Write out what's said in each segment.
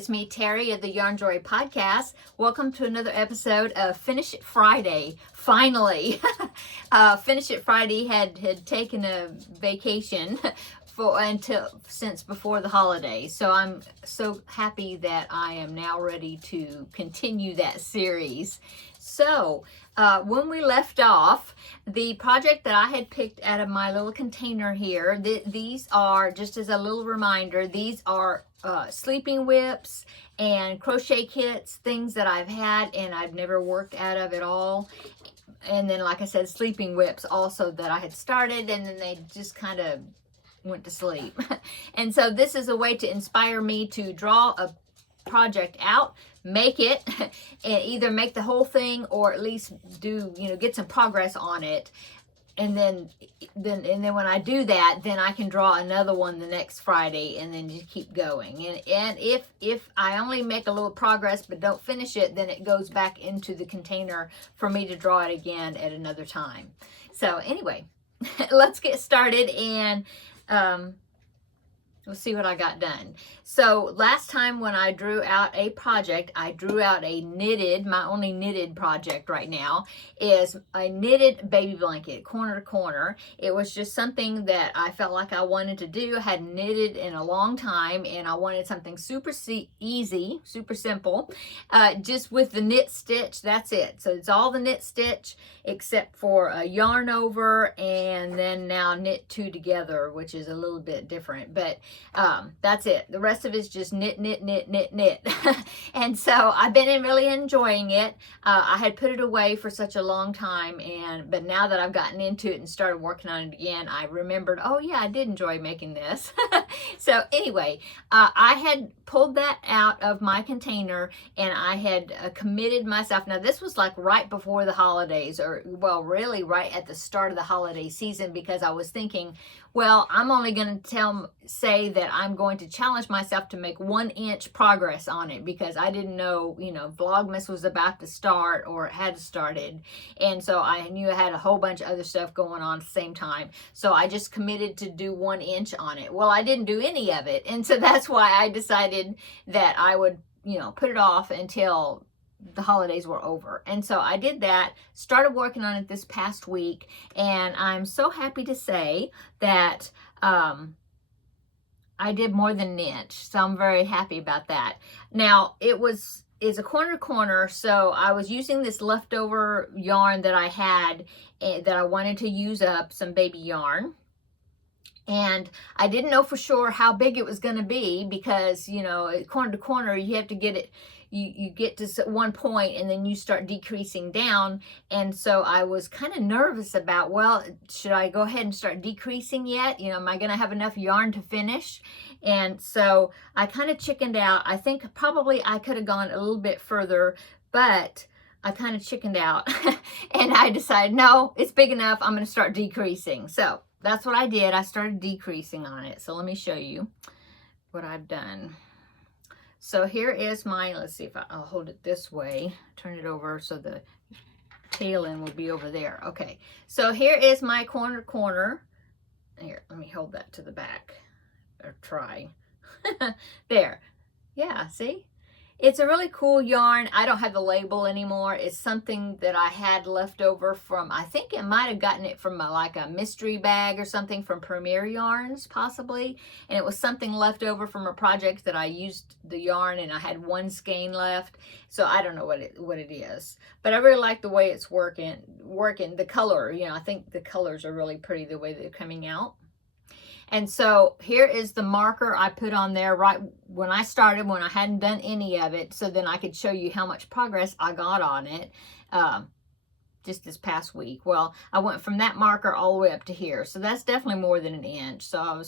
It's me, Terry of the Yarn Joy podcast. Welcome to another episode of Finish It Friday. Finally, Finish It Friday had taken a vacation since before the holidays. So I'm so happy that I am now ready to continue that series. So when we left off, the project that I had picked out of my little container here, these are, just as a little reminder, these are sleeping whips and crochet kits, things that I've had and I've never worked out of at all. And then, like I said, sleeping whips also that I had started and then they just kind of went to sleep. And so this is a way to inspire me to draw a project out, make it, and either make the whole thing or at least do, get some progress on it. And then when I do that, then I can draw another one the next Friday and then just keep going. And if I only make a little progress but don't finish it, then it goes back into the container for me to draw it again at another time. So anyway, let's get started and we'll see what I got done. So last time when I drew out a project, I drew out a knitted, my only knitted project right now is a knitted baby blanket, corner to corner. It was just something that I felt like I wanted to do. I hadn't knitted in a long time and I wanted something super easy, super simple, just with the knit stitch, that's it. So it's all the knit stitch except for a yarn over and then now knit two together, which is a little bit different, but that's it. The rest of it is just knit. And so I've been really enjoying it. I had put it away for such a long time, but now that I've gotten into it and started working on it again, I remembered, oh yeah, I did enjoy making this. So anyway, I had pulled that out of my container and I had committed myself. Now this was like right before the holidays, or well, really right at the start of the holiday season, because I was thinking, well, I'm only going to say that I'm going to challenge myself to make 1 inch progress on it, because I didn't know, Vlogmas was about to start or it had started. And so I knew I had a whole bunch of other stuff going on at the same time. So I just committed to do 1 inch on it. Well, I didn't do any of it. And so that's why I decided that I would, put it off until the holidays were over. And so I did that, started working on it this past week, and I'm so happy to say that I did more than an inch. So I'm very happy about that. Now it's a corner to corner, so I was using this leftover yarn that I had that I wanted to use up, some baby yarn. And I didn't know for sure how big it was going to be because, corner to corner, you have to get it, you get to one point and then you start decreasing down. And so I was kind of nervous about, well, should I go ahead and start decreasing yet? Am I going to have enough yarn to finish? And so I kind of chickened out. I think probably I could have gone a little bit further, but I kind of chickened out and I decided, no, it's big enough. I'm going to start decreasing. So that's what I did. I started decreasing on it. So let me show you what I've done. So here is my, let's see if I'll hold it this way, turn it over so the tail end will be over there. Okay, so here is my corner. Here, let me hold that to the back, or try. There, yeah, see? It's a really cool yarn. I don't have the label anymore. It's something that I had left over from, I think I might have gotten it from like a mystery bag or something from Premier Yarns, possibly. And it was something left over from a project that I used the yarn and I had one skein left. So I don't know what it is. But I really like the way it's working. The color, I think the colors are really pretty the way they're coming out. And so here is the marker I put on there right when I started, when I hadn't done any of it, so then I could show you how much progress I got on it just this past week. Well, I went from that marker all the way up to here, so that's definitely more than an inch. So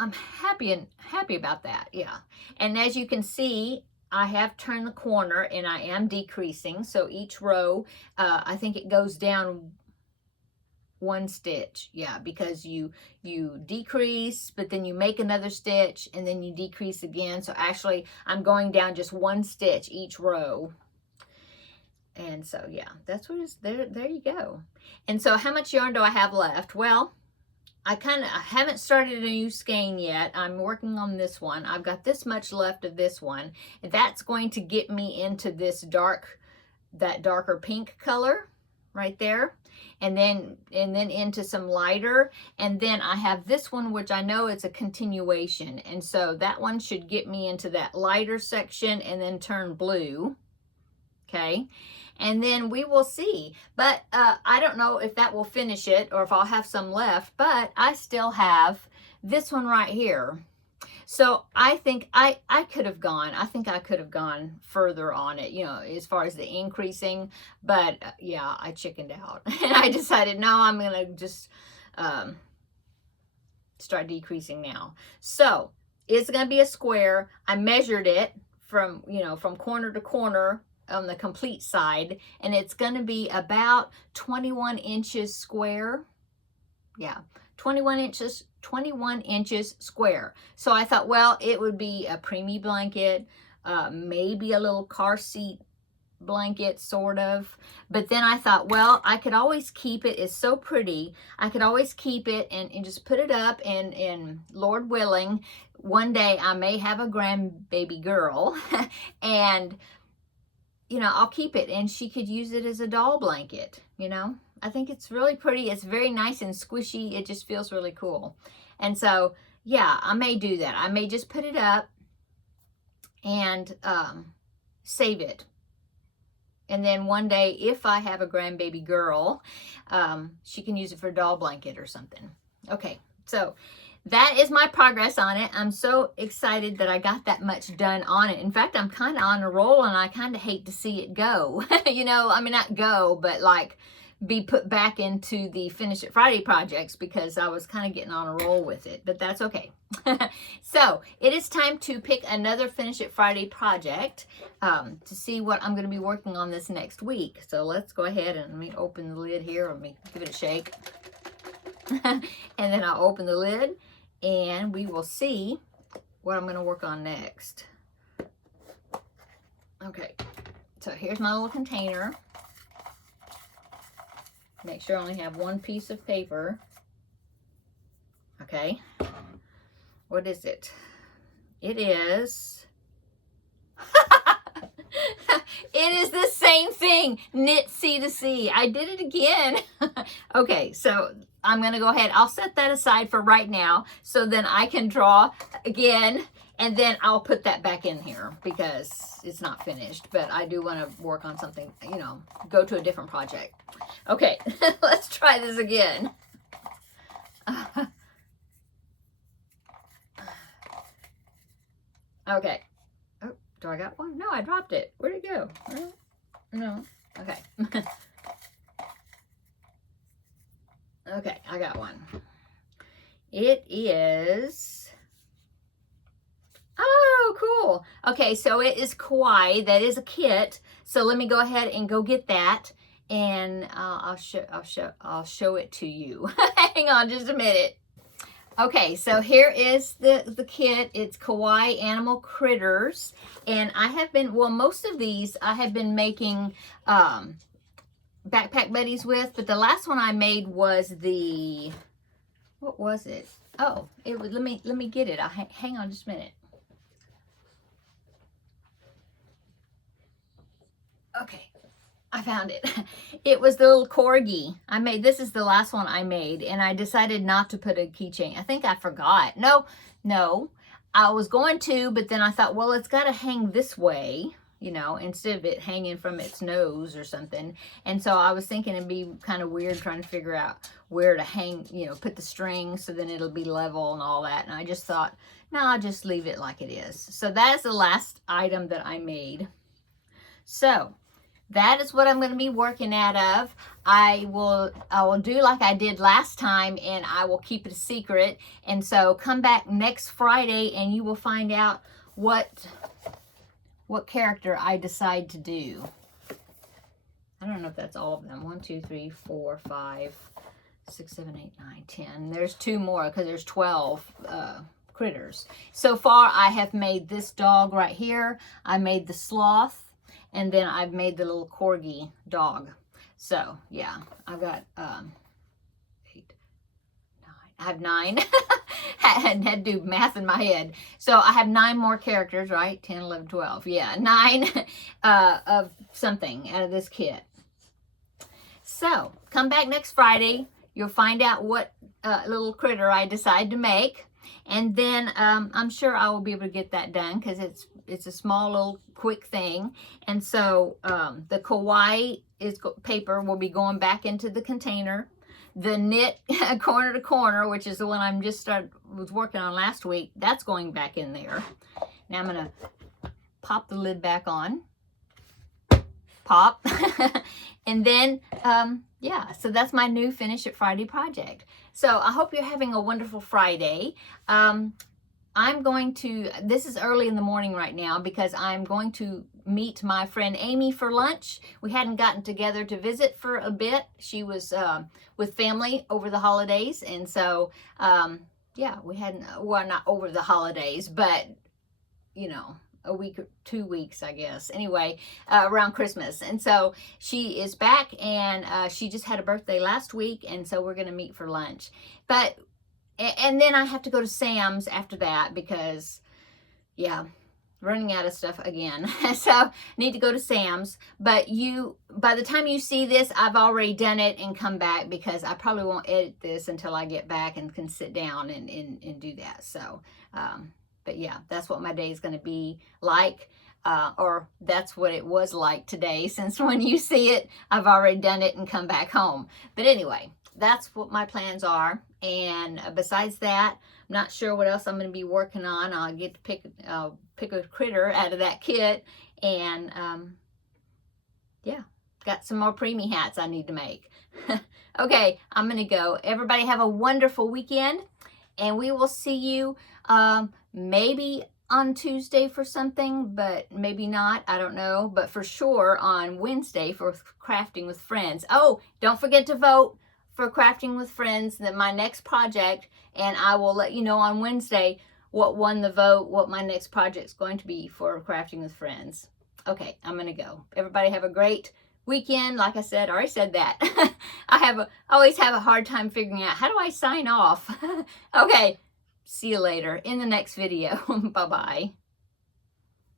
I'm happy about that, yeah. And as you can see, I have turned the corner and I am decreasing. So each row, I think it goes down 1 stitch, yeah, because you decrease, but then you make another stitch and then you decrease again. So actually I'm going down just 1 stitch each row. And so yeah, that's what it's there you go. And so how much yarn do I have left? Well, I haven't started a new skein yet. I'm working on this one. I've got this much left of this one. That's going to get me into this that darker pink color right there. And then into some lighter. And then I have this one, which I know is a continuation. And so that one should get me into that lighter section and then turn blue. Okay. And then we will see. But I don't know if that will finish it or if I'll have some left, but I still have this one right here. So I think I could have gone, I think I could have gone further on it, you know, as far as the increasing, but yeah, I chickened out and I decided, no, I'm going to just start decreasing now. So it's going to be a square. I measured it from, you know, from corner to corner on the complete side, and it's going to be about 21 inches square. Yeah, 21 inches square. So I thought, well, it would be a preemie blanket, maybe a little car seat blanket, sort of. But then I thought, well, I could always keep it. It's so pretty. I could always keep it and just put it up, and Lord willing, one day I may have a grandbaby girl and you know, I'll keep it and she could use it as a doll blanket, you know. I think it's really pretty. It's very nice and squishy. It just feels really cool. And so, yeah, I may do that. I may just put it up and save it. And then one day, if I have a grandbaby girl, she can use it for a doll blanket or something. Okay, so that is my progress on it. I'm so excited that I got that much done on it. In fact, I'm kind of on a roll and I kind of hate to see it go. You know, I mean, not go, but like be put back into the Finish It Friday projects because I was kind of getting on a roll with it, but that's okay. So it is time to pick another Finish It Friday project to see what I'm going to be working on this next week. So let's go ahead and let me open the lid here. Let me give it a shake. And then I'll open the lid and we will see what I'm going to work on next. Okay, so here's my little container. Make sure I only have one piece of paper. Okay, what is it? It is... It is the same thing, knit C to C. I did it again. Okay, so I'm going to go ahead. I'll set that aside for right now so then I can draw again and then I'll put that back in here because it's not finished. But I do want to work on something, you know, go to a different project. Okay, let's try this again. Okay. Oh, do I got one? No, I dropped it. Where'd it go? No. Okay. Okay, I got one. It is... Oh, cool. Okay, so it is kawaii. That is a kit. So let me go ahead and go get that, and I'll show it to you. Hang on just a minute. Okay, so here is the kit. It's Kawaii Animal Critters, and I have been, well, most of these I have been making backpack buddies with, but the last one I made was the, what was it? Oh, it was, let me get it. Hang on just a minute. Okay, I found it. It was the little corgi. This is the last one I made, and I decided not to put a keychain. I think I forgot. No, I was going to, but then I thought, well, it's got to hang this way, you know, instead of it hanging from its nose or something. And so I was thinking it'd be kind of weird trying to figure out where to hang, you know, put the string so then it'll be level and all that. And I just thought, no, I'll just leave it like it is. So that is the last item that I made. So that is what I'm going to be working out of. I will do like I did last time, and I will keep it a secret. And so come back next Friday and you will find out what character I decide to do. I don't know if that's all of them. 1, 2, 3, 4, 5, 6, 7, 8, 9, 10. There's 2 more because there's 12 critters. So far I have made this dog right here. I made the sloth. And then I've made the little corgi dog. So, yeah, I've got 8, 9. I have 9. Had to do math in my head. So I have 9 more characters, right? 10, 11, 12. Yeah, 9 of something out of this kit. So come back next Friday. You'll find out what little critter I decide to make. And then I'm sure I will be able to get that done because it's a small little quick thing. And so the kawaii paper will be going back into the container. The knit corner to corner, which is the one I'm was working on last week, that's going back in there. Now I'm gonna pop the lid back on. Pop. And then yeah, so that's my new Finish It Friday project. So I hope you're having a wonderful Friday. I'm going to, this is early in the morning right now because I'm going to meet my friend Amy for lunch. We hadn't gotten together to visit for a bit. She was with family over the holidays. And so, yeah, we hadn't, well, not over the holidays, but, you know, a week or 2 weeks, I guess. Anyway, around Christmas. And so she is back and she just had a birthday last week. And so we're going to meet for lunch. And then I have to go to Sam's after that because, yeah, running out of stuff again. So need to go to Sam's. But by the time you see this, I've already done it and come back because I probably won't edit this until I get back and can sit down and do that. So, but yeah, that's what my day is going to be like. Or that's what it was like today, since when you see it, I've already done it and come back home. But anyway, that's what my plans are. And besides that, I'm not sure what else I'm going to be working on. I'll get to pick a critter out of that kit. And yeah, got some more preemie hats I need to make. Okay, I'm going to go. Everybody have a wonderful weekend. And we will see you maybe on Tuesday for something, but maybe not. I don't know. But for sure on Wednesday for Crafting with Friends. Oh, don't forget to vote for Crafting with Friends, that my next project, and I will let you know on Wednesday what won the vote, what my next project is going to be for Crafting with Friends. Okay, I'm going to go. Everybody have a great weekend. Like I said, I already said that. I always have a hard time figuring out, how do I sign off? Okay, see you later in the next video. Bye-bye.